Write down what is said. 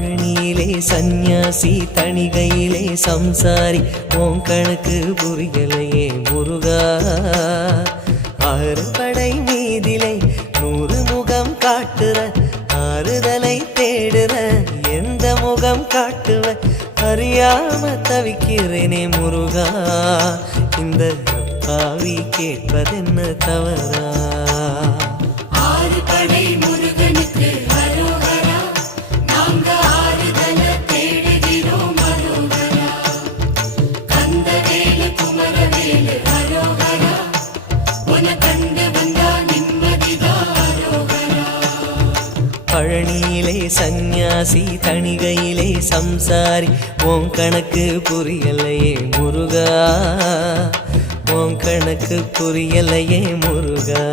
பழனியிலே சந்நியாசி தணிகையிலே சம்சாரி உன் கணக்கு புரியலையே முருகா ஆறுபடை மீதிலை 100 முகம் காட்டுற ஆறுதலை தேடுற எந்த முகம் காட்டுவ அறியாம தவிக்கிறேனே முருகா இந்த பாவி கேட்பதென்ன தவறா ஆறுபடை முருகனுக்கு அரோகரா நாங்க ஆறுதல தேடுகிறோம் அரோகரா கந்தவேலு குமரவேலு அரோகரா உன கண்டு வந்தா நிம்மதிதான் அரோகரா பழனியிலே சந்நியாசி தணிகையிலே சம்சாரி உன் கணக்கு புரியலையே முருகா உன் கணக்கு புரியலையே முருகா